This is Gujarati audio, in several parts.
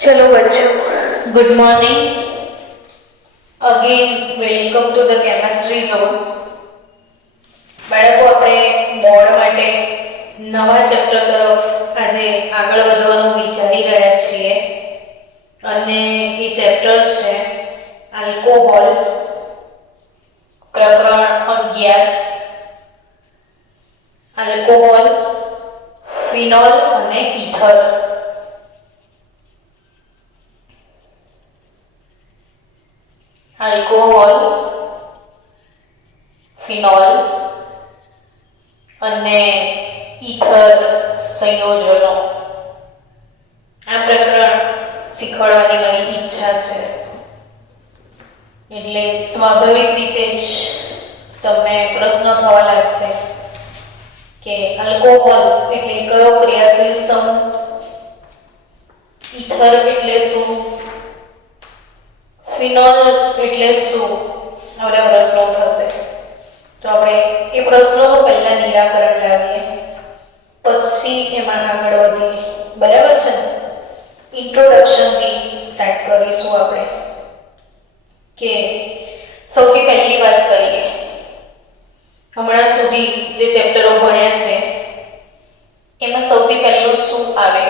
चलो बच्चों, good morning again. Welcome to the chemistry zone. બાળકો, આપણે બોર્ડ માટે નવા ચેપ્ટર તરફ આજે આગળ વધવાનું વિચારી રહ્યા છીએ અને એ ચેપ્ટર છે આલ્કોહોલ, પ્રકરણ 11 આલ્કોહોલ, ફિનોલ અને ઇથર। આલ્કોહોલ, ફિનોલ અને ઇથર સંયોજનો આ પ્રકરણ શીખવાડવાની મારી ઈચ્છા છે, એટલે સ્વાભાવિક રીતે જ તમને પ્રશ્ન થવા લાગશે કે આલ્કોહોલ એટલે કયો ક્રિયાશીલ સમૂહ, ઇથર એટલે શું, ફિનોલ એટલે શું, આવા પ્રશ્નો થશે। તો આપણે એ પ્રશ્નોનું પહેલા નિરાકરણ લાવીએ, પછી એમાં આગળ વધીએ, બરાબર છે ને? ઇન્ટ્રોડક્શનથી સ્ટાર્ટ કરીશું આપણે કે સૌથી પહેલી વાત કરીએ, હમણાં સુધી જે ચેપ્ટરો ભણ્યા છે એમાં સૌથી પહેલું શું આવે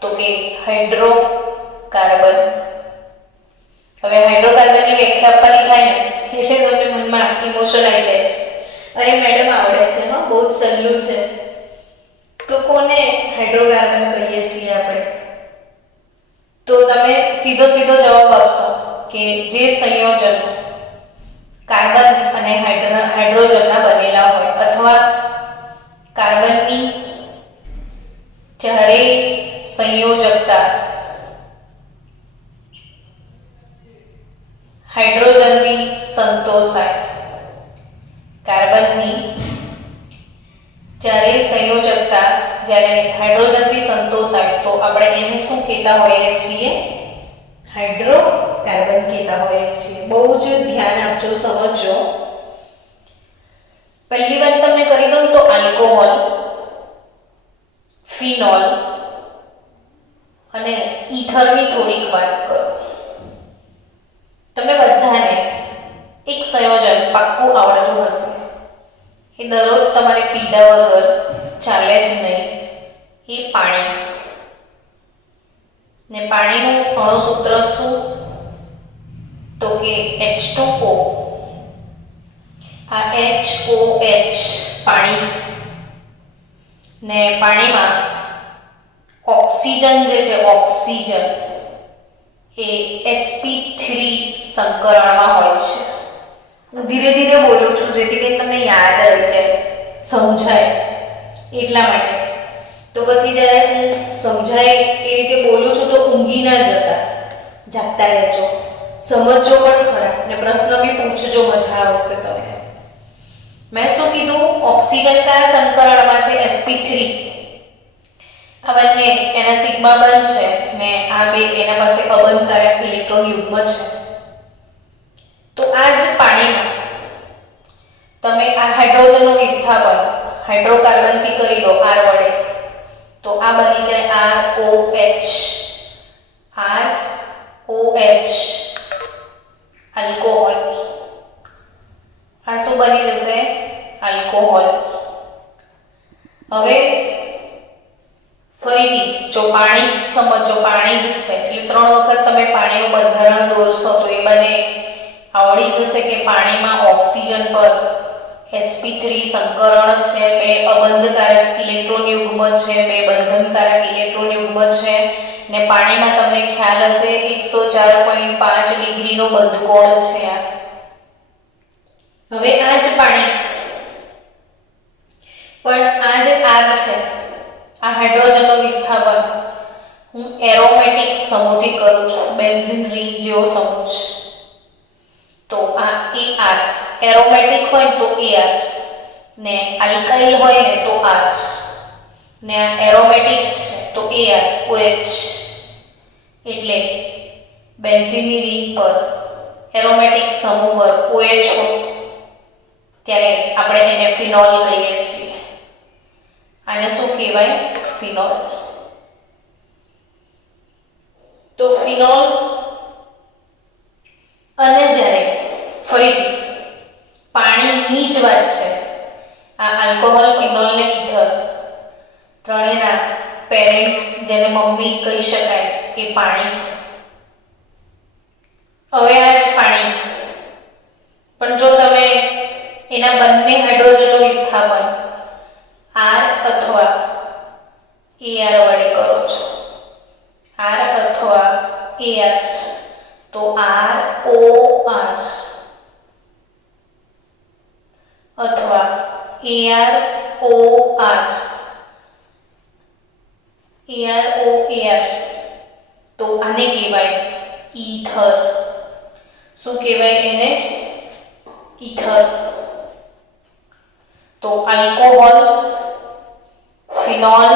તો કે હાઇડ્રોકાર્બન। હવે હાઇડ્રોકાર્બનની વ્યાખ્યા આપવાની થાય ને એટલે તમને મનમાં ઇમોશન આવી જાય, અરે મેડમ આવડે છે, હા બહુ જ સહેલું છે। તો કોને હાઇડ્રોકાર્બન કહીએ છીએ આપણે? તો તમે સીધો જવાબ આપશો કે જે સંયોજનો કાર્બન અને હાઇડ્રોજનના બનેલા હોય અથવા કાર્બનની જ્યારે સંયોજકતા હાઇડ્રોજનથી સંતોષાય, કાર્બનની જ્યારે સંયોજકતા જ્યારે હાઇડ્રોજનથી સંતોષાય તો આપણે એને શું કહેતા હોઈએ છીએ? હાઇડ્રોકાર્બન કહેતા હોઈએ છીએ। બહુ જ ધ્યાન આપજો, સમજજો। પહેલી વાત તમને કરી દઉં તો આલ્કોહોલ, ફિનોલ અને ઇથરની થોડીક વાત કરું। તમને બધાને એક સંયોજન પાક્કું આવડતું હશે, એ દરરોજ તમારે પીધા વગર ચાલે જ નહીં, એ પાણી। ને પાણીનું અણુસૂત્ર શું તો કે H2O। આ HOH પાણી છે ને પાણીમાં ઓક્સિજન જે છે ઓક્સિજન એ sp3 સંકરણમાં હોય છે। હું ધીરે બોલું છું જેથી કરીને તમને યાદ રહી જાય, સમજાય એટલા માટે। તો પછી જ્યારે હું સમજાય એ રીતે બોલું છું તો ઊંઘી ના જતા, જાગતા રહેજો, સમજજો પણ ખરા ને પ્રશ્ન બી પૂછજો, મજા આવશે તમને। મેં શું કીધું? ઓક્સિજન કયા સંકરણમાં છે? sp3। આ બંને એના સિગ્મા બંધ છે ને આ બે એના પાસે અબંધકારક ઇલેક્ટ્રોન યુગ્મ છે। તો આ જ પાણીમાં તમે આ હાઇડ્રોજનનું વિસ્થાપન હાઇડ્રોકાર્બનથી કરી દો R વડે, તો આ બની જાય ROH। આલ્કોહોલ। આ શું બની જશે? આલ્કોહોલ। હવે ફરીથી જો પાણી સમજો, પાણી જ છે એટલે 3 વખત તમે પાણીનું બંધારણ દોરશો તો એ બને આવડી જશે કે પાણીમાં ઓક્સિજન પર sp3 સંકરણ છે, બે અબંધકારક ઇલેક્ટ્રોન યુગ્મ છે, બે બંધનકારક ઇલેક્ટ્રોન યુગ્મ છે ને પાણીમાં તમને ખ્યાલ હશે 104.5 ડિગ્રીનો બંધકોણ છે આ। હવે આ જ પાણી પણ આ જે R છે, આ હાઇડ્રોજનનો વિસ્થાપન હું એરોમેટિક સમૂહથી કરું છું, બેન્ઝીન રિંગ જેવો સમૂહ છે। તો આ AR એરોમેટિક હોય તો AR ને આલ્કાઇલ હોય ને તો R ને આ એરોમેટિક છે તો AR OH। એટલે બેન્ઝીનની રિંગ પર એરોમેટિક સમૂહ પર OH હોય ત્યારે આપણે એને ફિનોલ કહીએ છીએ। આને શું કહેવાય? ફિનોલ। ફિનોલ અને જ્યારે ફરીથી પાણીની જ વાત છે, આ આલ્કોહોલ, ફિનોલ ને ઇથર ત્રણેયના પેરેન્ટ જેને મમ્મી કહી શકાય એ પાણી છે. હવે આ જ પાણી પણ જો તમે એના બંને હાઇડ્રોજનનું વિસ્થાપન R અથવા AR વડે કરો છો, R અથવા AR, તો ROR અથવા AROR, તો આને કહેવાય ઈથર. શું કહેવાય એને? ઈથર. તો આલ્કોહોલ, ફિનોલ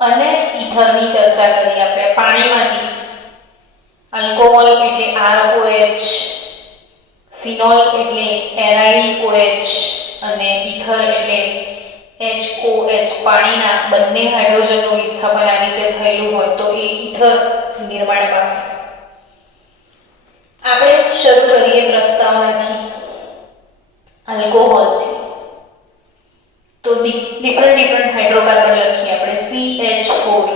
અને ઈથરની ચર્ચા કરી આપણે. પાણીમાંથી આલ્કોહોલ એટલે ROH, ફિનોલ એટલે એરાઇલ OH અને ઈથર એટલે HOH. પાણીના બંને હાઇડ્રોજનનું વિસ્થાપન આ રીતે થયેલું હોય તો એ ઈથર નિર્માણ પામે. આપણે શરૂ કરીએ પ્રસ્તાવનાથી, આલ્કોહોલથી. તો ડિફરન્ટ હાઇડ્રોકાર્બન લખીએ આપણે. CH4.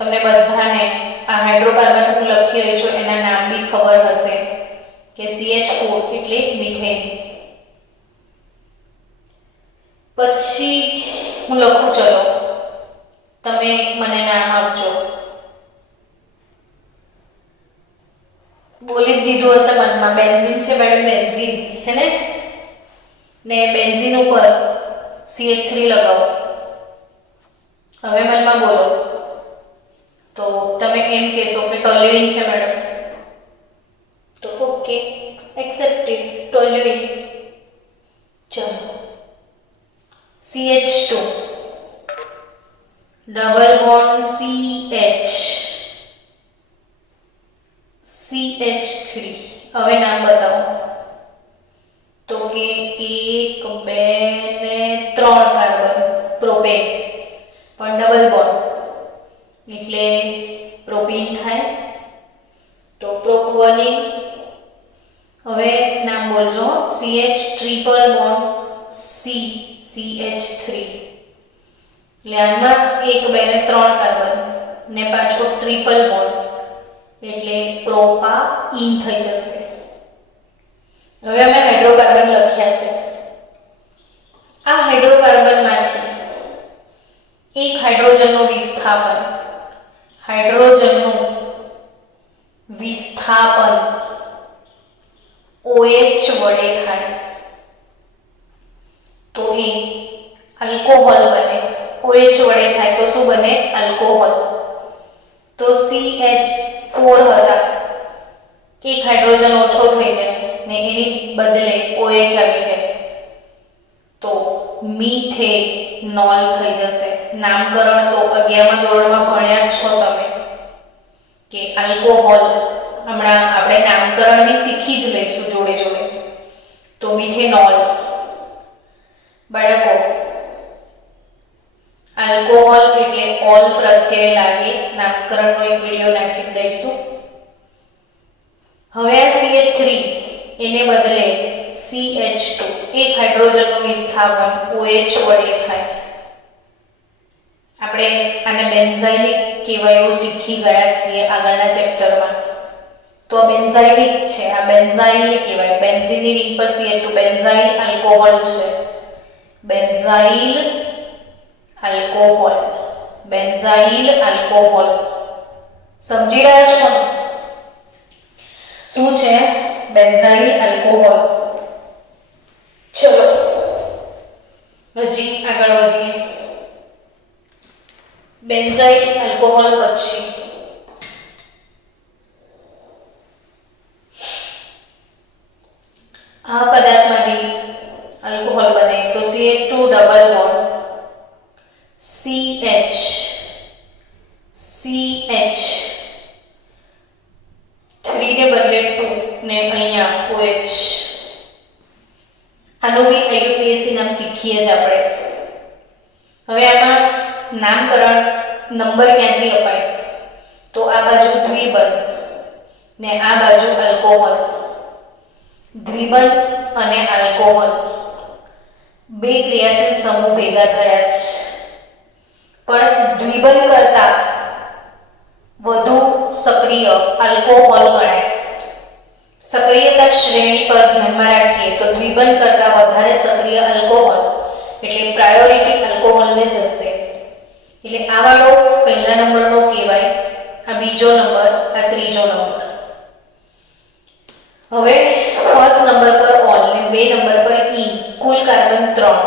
તમને બધાને આ હાઇડ્રોકાર્બન હું લખી રહી છું એના નામ બી ખબર હશે કે CH4 એટલે મિથેન. પછી હું લખું, ચલો તમે મને નામ આપજો. બોલી જ દીધું હશે મનમાં. બેન્ઝીન છે મેડમ, બેન્ઝીન હે ને બેન્ઝીન ઉપર CH3 લગાવો. હવે મનમાં બોલો તો તમે એમ કહેશો કે ટોલ્યુઇન છે મેડમ, તો ઓકે, એક્સેપ્ટેડ, ટોલ્યુઇન. ચલો CH2 ડબલ બોન્ડ CH3. હવે નામ બતાવો. તો કે 1 2 ને 3 કાર્બન, પ્રોપેન, પણ ડબલ બોન્ડ એટલે પ્રોપીન થાય, તો પ્રોપવલિન. હવે નામ બોલજો. CH ટ્રિપલ બોન્ડ CH3 એટલે આમાં 1 2 ને 3 કાર્બન ને પાછો ટ્રિપલ બોન્ડ એટલે પ્રોપાઇન થઈ જશે. હવે અમે હાઇડ્રોકાર્બન લખ્યા છે. આ હાઇડ્રોકાર્બનમાંથી એક હાઇડ્રોજનનું વિસ્થાપન OH વડે થાય તો એ આલ્કોહોલ બને. OH વડે થાય તો શું બને? આલ્કોહોલ. તો CH4 હતા, એક હાઇડ્રોજન ઓછો થઈ જાય ને એની બદલે OH આવી જાય તો મિથેનોલ થઈ જશે. નામકરણ તો 11મા ધોરણમાં ભણ્યા જ છો તમે કે આલ્કોહોલ. હમણાં આપણે નામકરણ બી શીખી જ લઈશું જોડે જોડે. તો મિથેનોલ. બાળકો, આલ્કોહોલ એટલે ઓલ પ્રત્યય લાગે. નામકરણનો એક વિડિયો નાખી દઈશું. હવે આ CH3 એને બદલે CH2, એક હાઇડ્રોજનનું વિસ્થાપન OH વડે થાય. આપણે આને બેન્ઝાઇલિક કહેવાય એવું શીખી ગયા છીએ આગળના ચેપ્ટરમાં. તો આ બેન્ઝાઇલિક છે, આ બેન્ઝાઇલ કહેવાય. બેન્ઝીનની રિંગ પર CH2, બેન્ઝાઇલ આલ્કોહોલ છે. Benzyl alcohol. સમજી રહ્યા છો શું છે બેન્ઝાઇલ આલ્કોહોલ? ચલો હજી આગળ વધીએ. બેન્ઝાઇલ આલ્કોહોલ પછી આ પદાર્થમાંથી આલ્કોહોલ બને તો CH2 ડબલ બોન્ડ CH 3 ને બદલે 2 ને અહીંયા OH. આનું બી IUPAC નામ શીખીએ જ આપણે. હવે આમાં નામકરણ નંબર ક્યાંથી અપાય? તો તો આ બાજુ દ્વિબંધ ને આ બાજુ આલ્કોહોલ. દ્વિબંધ અને આલ્કોહોલ બે ક્રિયાશીલ સમૂહ ભેગા થયા છે, પણ દ્વિબંધ કરતા વધુ સક્રિય આલ્કોહોલ ગણાય. સક્રિયતા શ્રેણી પર ધ્યાનમાં રાખીએ તો દ્વિબંધ કરતા વધારે સક્રિય આલ્કોહોલ એટલે પ્રાયોરિટી આલ્કોહોલને જશે. એટલે આ વાળો પહેલા નંબરનો કહેવાય, આ બીજો નંબર, આ ત્રીજો નંબર. હવે ફર્સ્ટ નંબર પર ઓલ ને બે નંબર પર ઈન, કુલ કાર્બન 3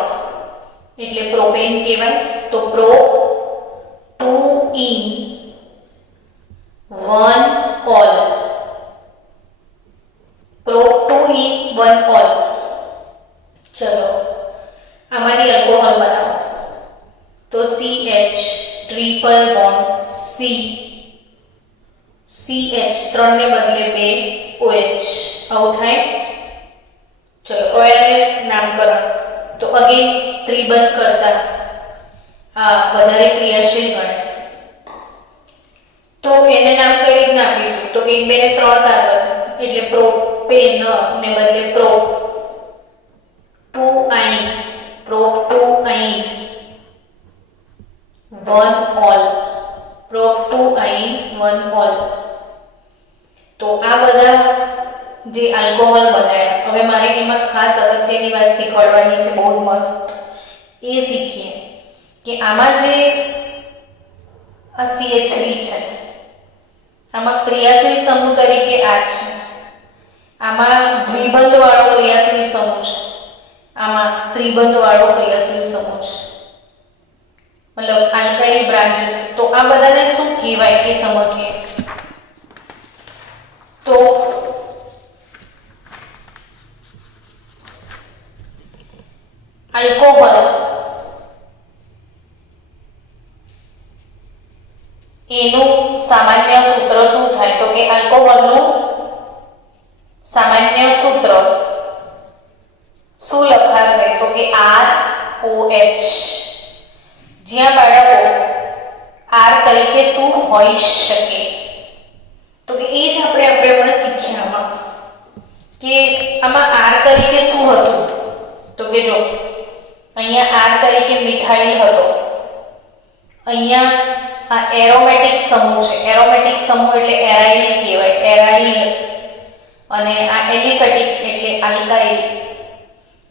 એટલે પ્રોપેન કહેવાય. તો pro 2 in 1 all, pro 2 in 1 all. ચલો આમાંથી આલ્કોહોલ બનાવો. તો CH triple bond C, CH 3 ને બદલે 2 OH, આવું થાય. ચલો હવે નામકરણ. તો અગેન ત્રિબંધ કરતા આ વધારે ક્રિયાશીલ ગણાય. તો એને નામ કઈ રીતના આપીશું? તો 1 2 ને 3 કાર્બન એટલે પ્રોપેન ને બદલે prop 2 yne, prop 2 yne 1 ol, prop 2 yne 1 ol. તો આ બધા જે આલ્કોહોલ બનાવ્યા, હવે મારે એમાં ખાસ અગત્યની વાત શીખવાડવાની છે, બહુ મસ્ત. એ શીખીએ કે આમાં જે આ CH3 છે, આમાં ક્રિયાશીલ સમૂહ તરીકે આ છે, આમાં દ્વિબંધ વાળો ક્રિયાશીલ સમૂહ છે, આમાં ત્રિબંધ વાળો ક્રિયાશીલ સમૂહ છે, મતલબ આલ્કાઇલ બ્રાન્ચીસ. તો આ બધાને શું કહેવાય એ સમજીએ. તો આલ્કોહોલ એનું સામાન્ય સૂત્ર શું થાય? તો કે આલ્કોહોલનું સામાન્ય સૂત્ર શું લખાશે? તો કે ROH. જ્યાં બાળકો R તરીકે શું હોઈ શકે? તો કે એ જ આપણે પણ શીખ્યા આમાં કે આમાં R તરીકે શું હતું? તો કે જો અહીંયા R તરીકે મિથાઇલ હતો, અહીંયા આ એરોમેટિક સમૂહ છે. એરોમેટિક સમૂહ એટલે એરાઇલ કહેવાય, એરાઇલ. અને આ એલિફેટિક એટલે આલ્કાઇલ.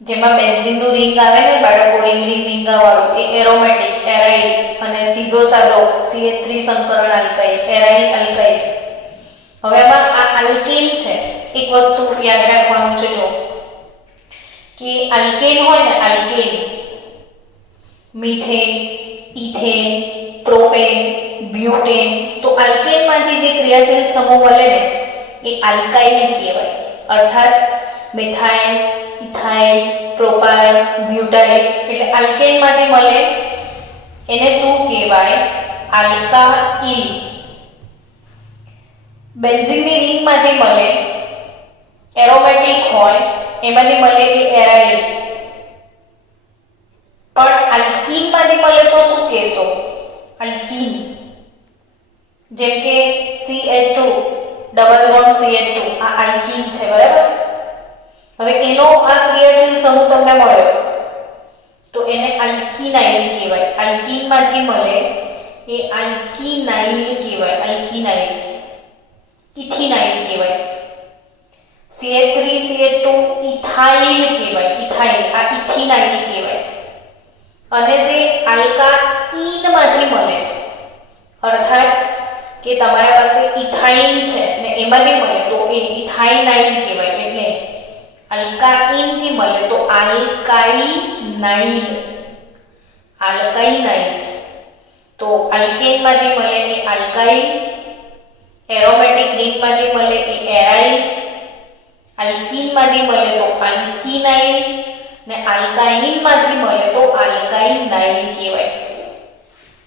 જેમાં બેન્ઝીનનું રિંગ આવે ને બાળકો, રિંગ વાળું, એ એરોમેટિક એરાઇલ. અને સીધો સાદો CH3 સંકરણ આલ્કાઇલ, એરાઇલ આલ્કાઇલ. હવે આમાં આ આલ્કેન છે. એક વસ્તુ યાદ રાખવાનું છે, જો કે આલ્કેન હોય ને, alkane methane, ethane, propane, butane, તો આલ્કેનમાંથી જે ક્રિયાશીલ સમૂહ મળે ને એ આલ્કાઇલ કહેવાય. અર્થાત મિથાઇલ, ઇથાઇલ, પ્રોપાઇલ, બ્યુટાઇલ એટલે આલ્કેનમાંથી મળે એને શું કહેવાય? આલ્કાઇલ. બેન્ઝીનની રિંગમાંથી મળે, એરોમેટિક હોય, એમાંથી મળે એ એરાઇલ. પણ આલ્કીનમાંથી મળે તો શું કહેશો? આલ્કીન. જેમ કે CH2 ડબલ બોન્ડ CH2, આ આલ્કીન છે, બરાબર? હવે એનો આ ક્રિયાશીલ સમૂહ તમને મળ્યો તો એને આલ્કીનાઇલ કહેવાય. આલ્કીનમાંથી મળે એ આલ્કીનાઇલ કહેવાય, આલ્કીનાઇલ. ઇથિનાઇલ કહેવાય. CH3 CH2 ઇથાઇલ કહેવાય, ઇથાઇલ. આ ઇથિનાઇલ કહેવાય. અને જે આલ્કાઇનમાંથી મળે, અર્થાત કે તમારા પાસે ઇથાઇન છે ને એમાંથી મળે તો એ ઇથાઇનાઇલ કહેવાય. એટલે આલ્કાઇનથી મળે તો આલ્કાઇનાઇલ, આલ્કાઇનાઇલ. તો આલ્કેનમાંથી મળે એ આલ્કાઇલ, એરોમેટિક રિંગમાંથી મળે એ એરાઇલ, આલ્કીનમાંથી મળે તો આલ્કીનાઇલ ને આલ્કાઇનમાંથી મળે તો આલ્કાઇનાઇલ કહેવાય,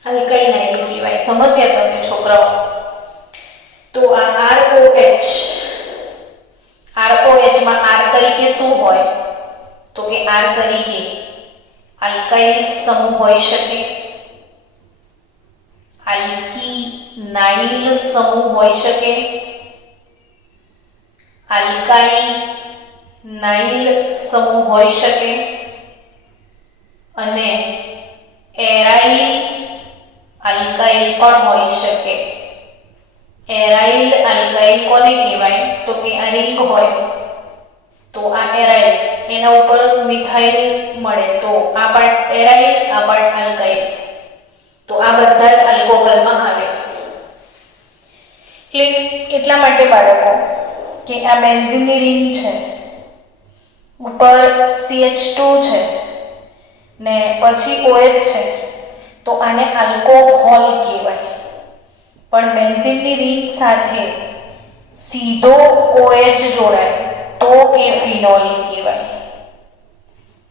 આલ્કાઇનાઇલ કહેવાય. સમજ્યા તમે છોકરાઓ? તો આ ROH, ROH માં R તરીકે શું હોય? તો કે R તરીકે આલ્કાઇલ સમૂહ હોઈ શકે, આલ્કી નાઇલ સમૂહ હોઈ શકે, આલ્કાઇલ નાઇલ સમૂહ હોઈ શકે અને એરાઇલ આલ્કાઇલ પણ હોઈ શકે. એરાઇલ આલ્કાઇલ કોને કહેવાય? તો કે આ રિંગ હોય તો આ એરાઇલ, એના ઉપર મિથાઇલ મળે તો આ પાર્ટ એરાઇલ, આ પાર્ટ આલ્કાઇલ, તો આ બધા જ આલ્કોહોલમાં આવે. એટલા માટે બાળકો કે આ બેન્ઝીનની રિંગ છે, ઉપર CH2 છે ને પછી OH છે, તો આને આલ્કોહોલ કહેવાય. પણ બેન્ઝીનની રિંગ સાથે સીધો OH જોડાય તો એ ફિનોલ કહેવાય.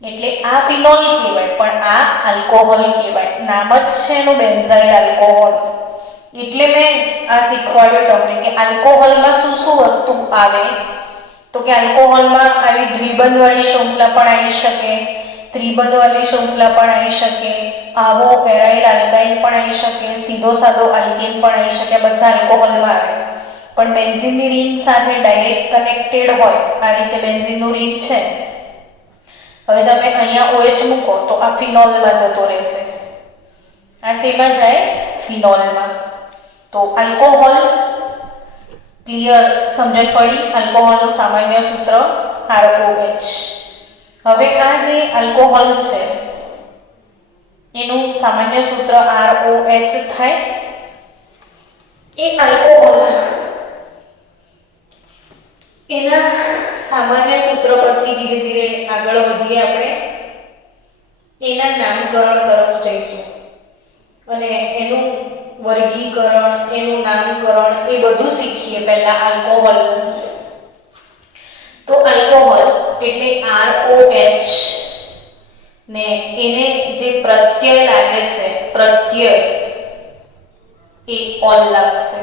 એટલે આ ફિનોલ કહેવાય પણ આ આલ્કોહોલ કહેવાય. નામ જ છે એનું બેન્ઝાઇલ આલ્કોહોલ. એટલે મેં આ શીખવાડ્યું તમને કે આલ્કોહોલમાં શું શું વસ્તુ આવે. તો કે આલ્કોહોલમાં આવી દ્વિબંધવાળી શૃંખલા પણ આવી શકે, ત્રિબંધવાળી શૃંખલા પણ આવી શકે, આવો એરાઇલ આલ્કાઇલ પણ આવી શકે, સીધો સાદો આલ્કેન પણ આવી શકે. બધા આલ્કોહોલમાં આવે. પણ બેન્ઝીનની રિંગ સાથે ડાયરેક્ટ કનેક્ટેડ હોય, આ રીતે બેન્ઝીનનું રિંગ છે. હવે તમે અહીંયા OH મૂકો તો આ ફિનોલમાં જતો રહેશે. આ શેમાં જાય? ફિનોલમાં. તો આલ્કોહોલ ક્લિયર, સમજણ પડી? આલ્કોહોલનું સામાન્ય સૂત્ર ROH. હવે આ જે આલ્કોહોલ છે એનું સામાન્ય સૂત્ર ROH થાય. એ આલ્કોહોલ એના સામાન્ય સૂત્ર પરથી ધીરે ધીરે આગળ વધીએ. આપણે એના નામકરણ તરફ જઈશું અને એનું વર્ગીકરણ, એનું નામકરણ એ બધું શીખીએ પહેલા આલ્કોહોલ. તો આલ્કોહોલ એટલે ROH ને એને જે પ્રત્યય લાગે છે, પ્રત્યય એ ઓલ લાગશે.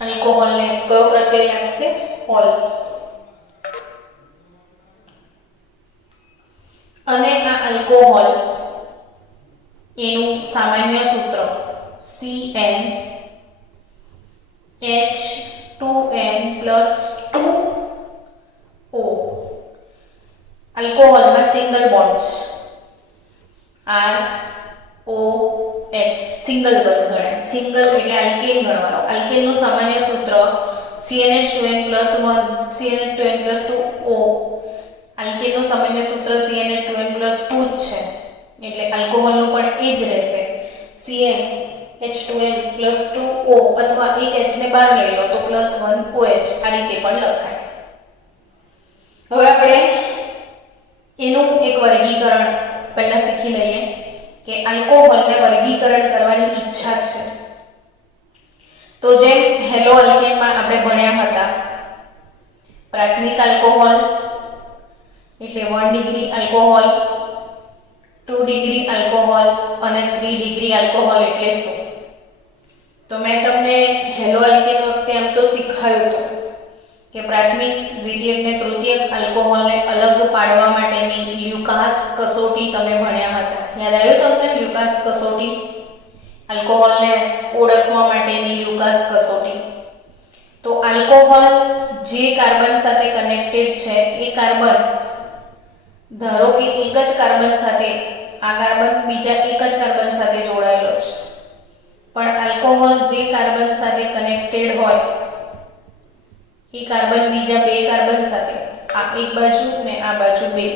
આલ્કોહોલને કયો પ્રત્યય લાગશે? ઓલ. અને આ આલ્કોહોલ એનું સામાન્ય સૂત્ર CnH2n+2O. આલ્કોહોલમાં સિંગલ બોન્ડ્સ ROH સિંગલ બંધ ગણાય. સિંગલ એટલે આલ્કેન ગણવાનો. આલ્કેનનું સામાન્ય સૂત્ર CnH2n+1 CnH2n+2O. આલ્કેનનું સામાન્ય સૂત્ર CnH2n+2 જ છે. એટલે આલ્કોહોલનું પણ એ જ રહેશે, CnH2n+2O, અથવા એક H ને બહાર લઈ લો તો +1OH. આ રીતે પણ લખાય. હવે આપણે એનું એક વર્ગીકરણ પહેલા શીખી લઈએ કે આલ્કોહોલને વર્ગીકરણ કરવાની ઈચ્છા છે. તો જેમ હેલો આલ્કેનમાં આપણે ભણ્યા હતા, પ્રાથમિક આલ્કોહોલ એટલે 1 ડિગ્રી આલ્કોહોલ, 2 ડિગ્રી આલ્કોહોલ અને 3 ડિગ્રી આલ્કોહોલ એટલે શું? તો મેં તમને હેલો આલ્કેન વખતે એમ તો શીખવાયું હતું કે પ્રાથમિક, દ્વિતીયક ને તૃતીયક આલ્કોહોલને અલગ પાડવા માટેની લ્યુકાસ કસોટી તમે ભણ્યા હતા. યાદ આવ્યું તમને લ્યુકાસ કસોટી? આલ્કોહોલને ઓળખવા માટેની લ્યુકાસ કસોટી. તો આલ્કોહોલ જે કાર્બન સાથે કનેક્ટેડ છે એ કાર્બન, ધારો કે એક જ કાર્બન સાથે, આ કાર્બન બીજા એક જ કાર્બન સાથે જોડાયેલો છે, પણ આલ્કોહોલ જે કાર્બન સાથે કનેક્ટેડ હોય એ કાર્બન બીજા બે કાર્બન સાથે, આ એક બાજુ ને આ બાજુ બે,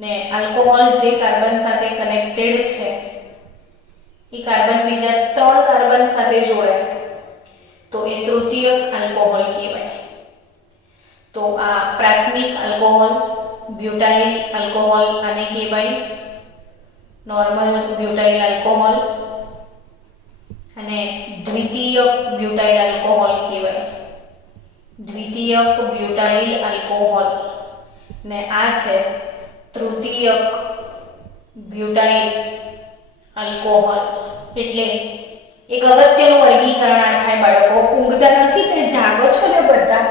ને આલ્કોહોલ જે કાર્બન સાથે કનેક્ટેડ છે એ કાર્બન બીજા 3 કાર્બન સાથે જોડાય તો એ તૃતીયક આલ્કોહોલ કહેવાય. તો આ પ્રાથમિક આલ્કોહોલ, બ્યુટાઇલ આલ્કોહોલ આને કહેવાય, નોર્મલ બ્યુટાઇલ આલ્કોહોલ, અને દ્વિતીયક બ્યુટાઇલ આલ્કોહોલ કહેવાય. દ્વિતીયક બ્યુટાઇલ આલ્કોહોલ ને આ છે તૃતીયક બ્યુટાઇલ આલ્કોહોલ. એટલે એક અગત્યનું વર્ગીકરણ આ થાય બાળકો. ઊંઘતા નથી તે જાગો છો ને બધા,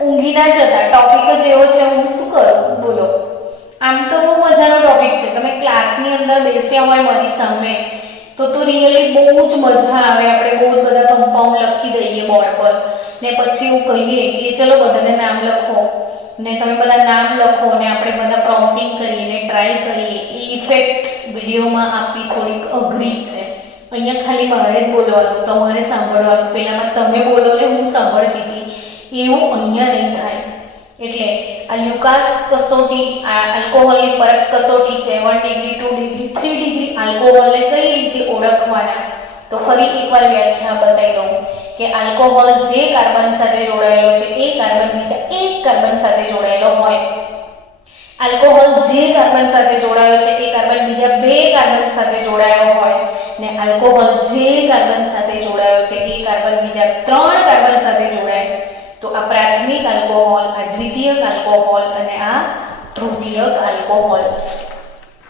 ઊંઘી ના જતા. ટોપિક જ એવો છે, હું શું કરું બોલો. આમ તો બહુ મજાનો ટોપિક છે. તમે ક્લાસની અંદર બેસ્યા હોય મારી સામે તો રિયલી બહુ જ મજા આવે. આપણે બહુ જ બધા કમ્પાઉન્ડ લખી દઈએ બોર્ડ પર ને પછી એવું કહીએ કે ચલો બધાને નામ લખો ને તમે બધા નામ લખો ને આપણે બધા પ્રોમ્પ્ટિંગ કરીને ટ્રાય કરીએ. એ ઇફેક્ટ વિડીયોમાં આપવી થોડીક અઘરી છે. અહીંયા ખાલી મારે જ બોલવાનું, તમારે સાંભળવાનું. પહેલામાં તમે બોલો ને હું સાંભળતી હતી, એવું અહીંયા નહીં થાય. એટલે આ લ્યુકાસ કસોટી, આ આલ્કોહોલની પરખ કસોટી છે. 1 ડિગ્રી 2 ડિગ્રી 3 ડિગ્રી આલ્કોહોલને કઈ રીતે ઓળખવાના, તો ફરી એકવાર વ્યાખ્યા બતાવી દઉં કે આલ્કોહોલ જે કાર્બન સાથે જોડાયેલો છે એ કાર્બન બીજા એક કાર્બન સાથે જોડાયેલો હોય. આલ્કોહોલ જે કાર્બન સાથે જોડાયો છે એ કાર્બન બીજા બે કાર્બન સાથે જોડાયો હોય ને આલ્કોહોલ જે કાર્બન સાથે જોડાયો છે એ કાર્બન બીજા 3 કાર્બન સાથે જોડાય. તો આ પ્રાથમિક આલ્કોહોલ, આ દ્વિતીયક આલ્કોહોલ અને આ તૃતીયક આલ્કોહોલ.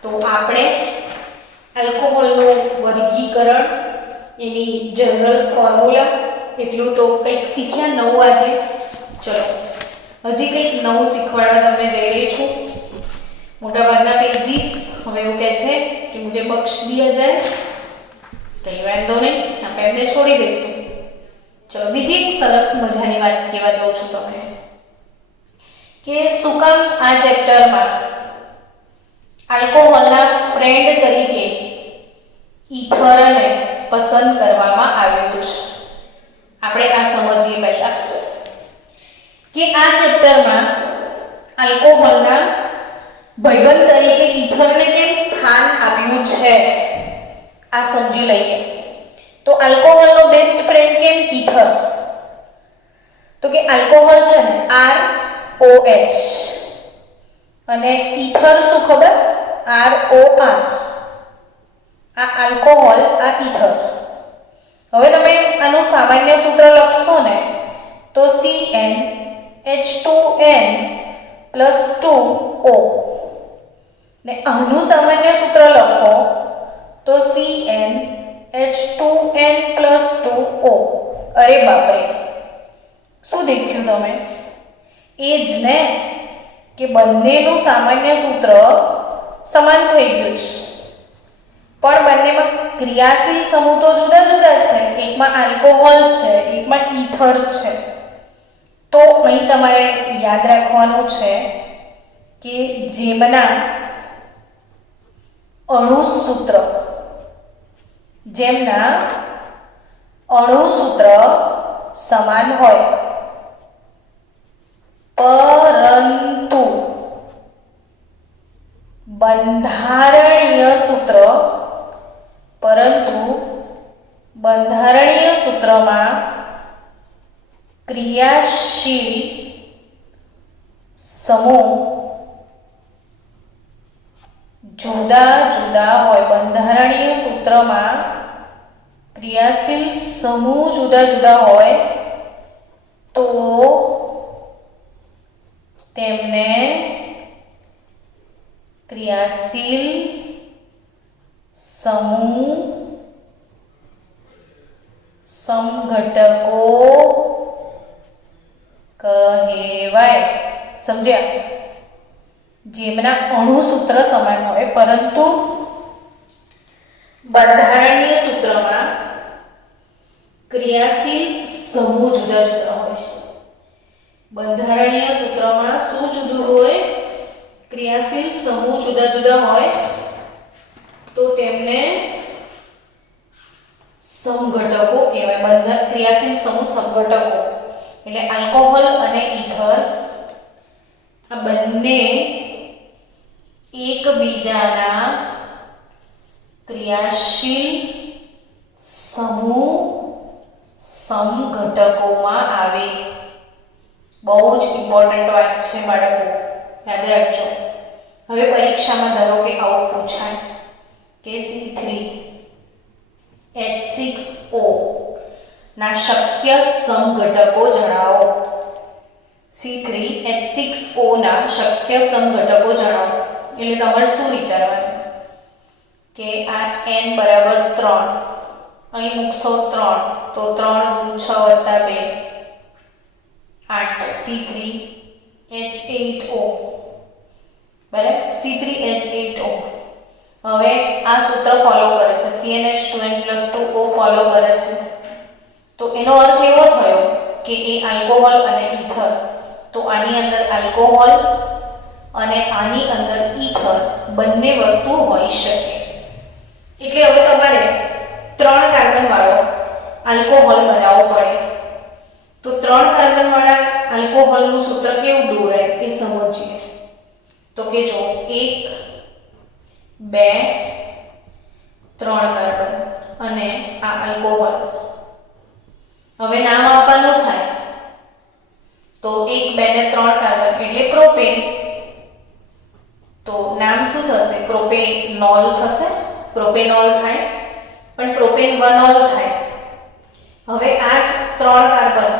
તો આપણે આલ્કોહોલનું વર્ગીકરણ, એની જનરલ ફોર્મ્યુલા એટલું તો કંઈક શીખ્યા નવું આજે. ચલો હજી કંઈક નવું શીખવાડવા તમને જઈ રહી છું. મોટાભાગના પેજીસ હવે એવું કહે છે કે મુझे બક્ષ દિયા જાય, કંઈ વાંધો નહીં, આપણે એમને છોડી દઈશું. ચલો બીજી એક સરસ મજાની વાત કહેવા જાઉં છું તમને કે શું કામ આ ચેપ્ટરમાં આલ્કોહોલના ફ્રેન્ડ તરીકે ઈથરને પસંદ કરવામાં આવ્યું છે. આપણે આ સમજીએ પહેલા કે આ ચેપ્ટરમાં આલ્કોહોલના ભાઈબંધ તરીકે ઈથરને કેમ સ્થાન આપ્યું છે આ સમજી લઈએ. તો આલ્કોહોલનો બેસ્ટ ફ્રેન્ડ કેમ ઈથર? તો કે આલ્કોહોલ છે ને ROH અને ઈથર શું ખબર? ROR. આ આલ્કોહોલ, આ ઈથર. હવે તમે આનું સામાન્ય સૂત્ર લખશો ને તો CnH2n + 2O ને આનું સામાન્ય સૂત્ર લખો તો CnH2n + 2O. અરે બાપરે, શું દેખ્યું તમે? એ જ ને કે બંનેનું સામાન્ય સૂત્ર સમાન થઈ ગયું છે, પણ બંનેમાં ક્રિયાશીલ સમૂહ તો જુદા જુદા છે. એકમાં આલ્કોહોલ છે, એકમાં ઈથર છે. તો અહીં તમારે યાદ રાખવાનું છે કે જેમના અણુ સૂત્ર સમાન હોય પરંતુ બંધારણીય સૂત્રમાં ક્રિયાશીલ સમૂહ જુદા જુદા હોય. બંધારણીય સૂત્રમાં ક્રિયાશીલ સમૂહ જુદા જુદા હોય તો તેમને ક્રિયાશીલ સમૂહ સમઘટકો કહેવાય. સમજ્યા? જેમના અણુ સૂત્ર સમાન હોય પરંતુ બંધારણીય સૂત્રમાં ક્રિયાશીલ સમૂહ જુદા જુદા હોય. બંધારણીય સૂત્રમાં શું જુદું હોય? ક્રિયાશીલ સમૂહ જુદા જુદા હોય તો તેમને સમઘટકો કહેવાય. ક્રિયાશીલ સમૂહ સમઘટકો એટલે આલ્કોહોલ અને ઈથર આ બંને એકબીજાના ક્રિયાશીલ સમૂહ સમઘટકોમાં આવે. બહુ જ ઇમ્પોર્ટન્ટ વાત છે બાળકો, યાદ રાખજો. હવે પરીક્ષામાં ધારો કે આવું પૂછાય કે C3H6O ના શક્ય સમઘટકો જણાવો. C3H6O ના શક્ય સમઘટકો જણાવો. એટલે તમારે શું વિચારવાનું કે આ n = 3, અહીં મૂકશો 3 તો 3 × 6 + 2 8 C3H8O. બરાબર? C3H8O. હવે આ સૂત્ર ફોલો કરે છે, CnH2n+2O ફોલો કરે છે. તો એનો અર્થ એવો થયો કે એ આલ્કોહોલ અને ઈથર. તો આની અંદર આલ્કોહોલ અને આની અંદર ઈથર બંને વસ્તુ હોઈ શકે. એટલે હવે તમારે 3 કાર્બન વાળો આલ્કોહોલ બનાવવો પડે. તો 3 કાર્બન વાળા આલ્કોહોલનું સૂત્ર કેવું દોરાય એ સમજીએ. તો કે જો 1 2 3 કાર્બન અને આ આલ્કોહોલ. હવે નામ આપવાનું થાય તો 1 2 ને 3 કાર્બન એટલે પ્રોપેન. તો નામ શું થશે? પ્રોપેનોલ થશે. પ્રોપેનોલ થાય, પણ પ્રોપેનવનોલ થાય. હવે આ જ 3 કાર્બન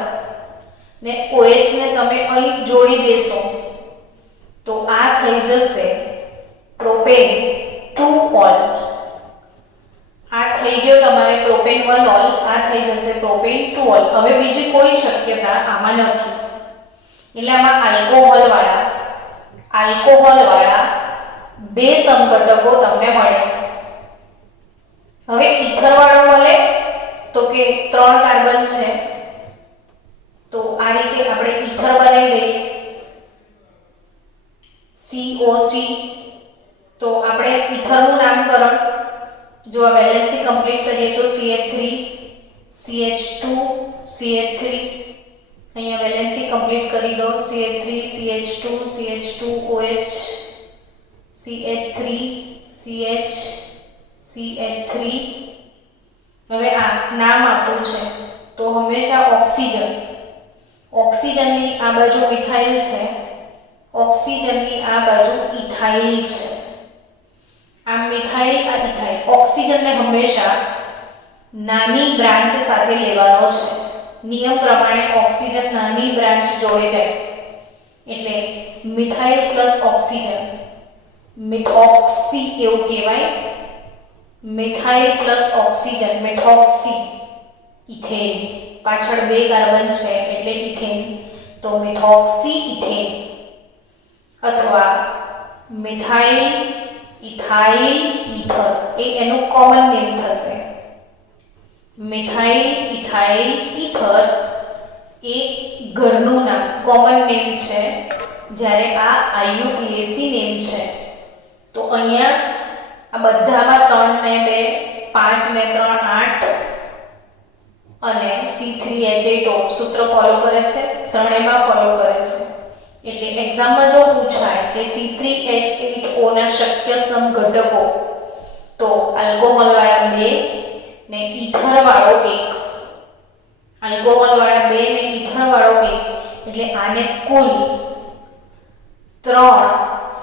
ને OH ને તમે અહીં જોડી દેશો તો આ થઈ જશે પ્રોપેન 2ઓલ. આ થઈ ગયો તમારે પ્રોપેનવનોલ, આ થઈ જશે પ્રોપેન 2ઓલ. હવે બીજી કોઈ શક્યતા આમાં નથી. એટલે આમાં આલ્કોહોલ વાળા 2 સમઘટકો તમને મળે. હવે ઈથર વાળો મળે તો કે 3 કાર્બન છે તો આ રીતે આપણે ઈથર બનાવી દઈએ COC. તો આપણે ઈથરનું નામકરણ જો આ વેલેન્સી કમ્પ્લીટ કરીએ તો CH3 CH2 CH3. અહીંયા વેલેન્સી કમ્પ્લીટ કરી દો. CH3 CH2 CH2 OH CH3 CH CH3. હવે આ નામ આપવું છે તો હંમેશા ઓક્સિજનની આ બાજુ મિથાઇલ છે, ઓક્સિજનની આ બાજુ ઇથાઇલ છે. આ મિથાઇલ આ ઇથાઇલ. ઓક્સિજનને હંમેશા નાની બ્રાન્ચ સાથે લેવાનો છે. નિયમ પ્રમાણે ઓક્સિજન નાની બ્રાન્ચ જોડે જાય એટલે મિથાઇલ પ્લસ ઓક્સિજન મિથોક્સી એવું કહેવાય. Methyl plus oxygen methoxy. Ethane પાછળ 2 કાર્બન છે એટલે ઇથેન. તો મિથોક્સી ઇથેન અથવા મિથાઇલ ઇથાઇલ ઈથર એ એનું કોમન નેમ થશે. મિથાઇલ ઇથાઇલ ઈથર એ ઘરનું નામ કોમન નેમ છે, જ્યારે આ IUPAC નેમ છે. તો અહીંયા આ બધામાં 3 ને 2 5 ને 3 8 અને C3H8O સૂત્ર ફોલો કરે છે, ત્રણેયમાં ફોલો કરે છે. એટલે એક્ઝામમાં જો પૂછાય કે C3H8O ના શક્ય સમઘટકો તો આલ્કોહોલ વાળા 2 ને ઈથર વાળો 1. આલ્કોહોલ વાળા 2 ને ઈથર વાળો 1 એટલે આને કુલ 3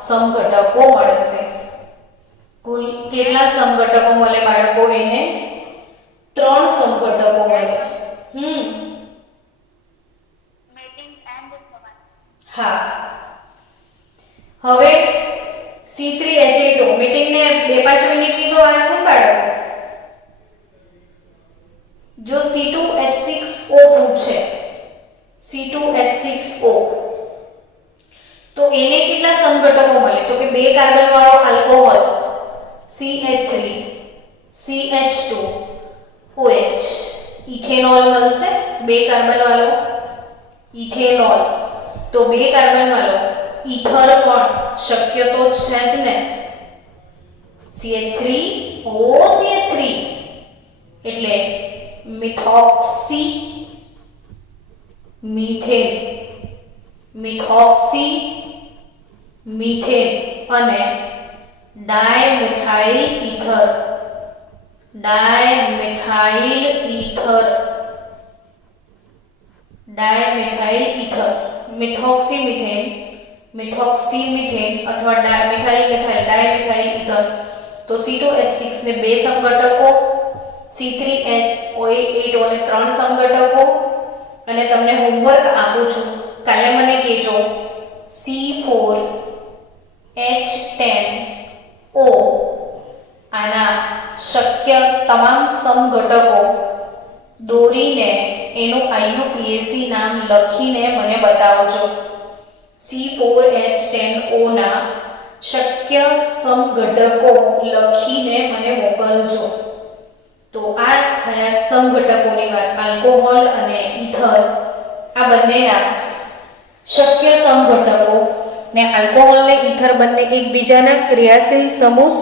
સમઘટકો મળશે. કુલ કેટલા સમઘટકો મળે બાળકો? એને 3 સમઘટકો મળે. હા. હવે C3H8O મીટિંગ ને 2-5 મિનિટ કીધો આ છે બાળકો. જો C2H6O પૂછે C2H6O તો એને કેટલા સમઘટકો મળે? તો કે 2 કાર્બન વાળો alcohol CH3 CH2 OH ethanol મળશે. 2 કાર્બન વાળો ઇથેનોલ. તો 2 કાર્બન વાળો ઈથર પણ શક્ય તો છે જ ને. CH3OCH3 એટલે મિથોક્સી મીથેન. મિથોક્સી મીથેન અને dimethyl ether. Dimethyl ether. Dimethyl ether. Methoxy methane, methoxy methane અથવા મિથાઇલ મિથાઇલ ડાયમિથાઇલ ઈથર. તો C2H6 ને 2 સમઘટકો, C3H8O ને 3 સમઘટકો. અને તમને હોમવર્ક આપું છું, કાલે મને કહેજો C4H10O આના શક્ય તમામ સમઘટકો દોરીને એનું IUPAC નામ લખીને મને બતાવજો. C4H10O ના શક્ય સમઘટકો લખીને મને મોકલજો. તો આ થયા સમઘટકોની વાત. આલ્કોહોલ અને ઇથર આ બંનેના શક્ય સમઘટકો ને આલ્કોહોલ ને ઇથર બંને એકબીજાના ક્રિયાશીલ સમૂહ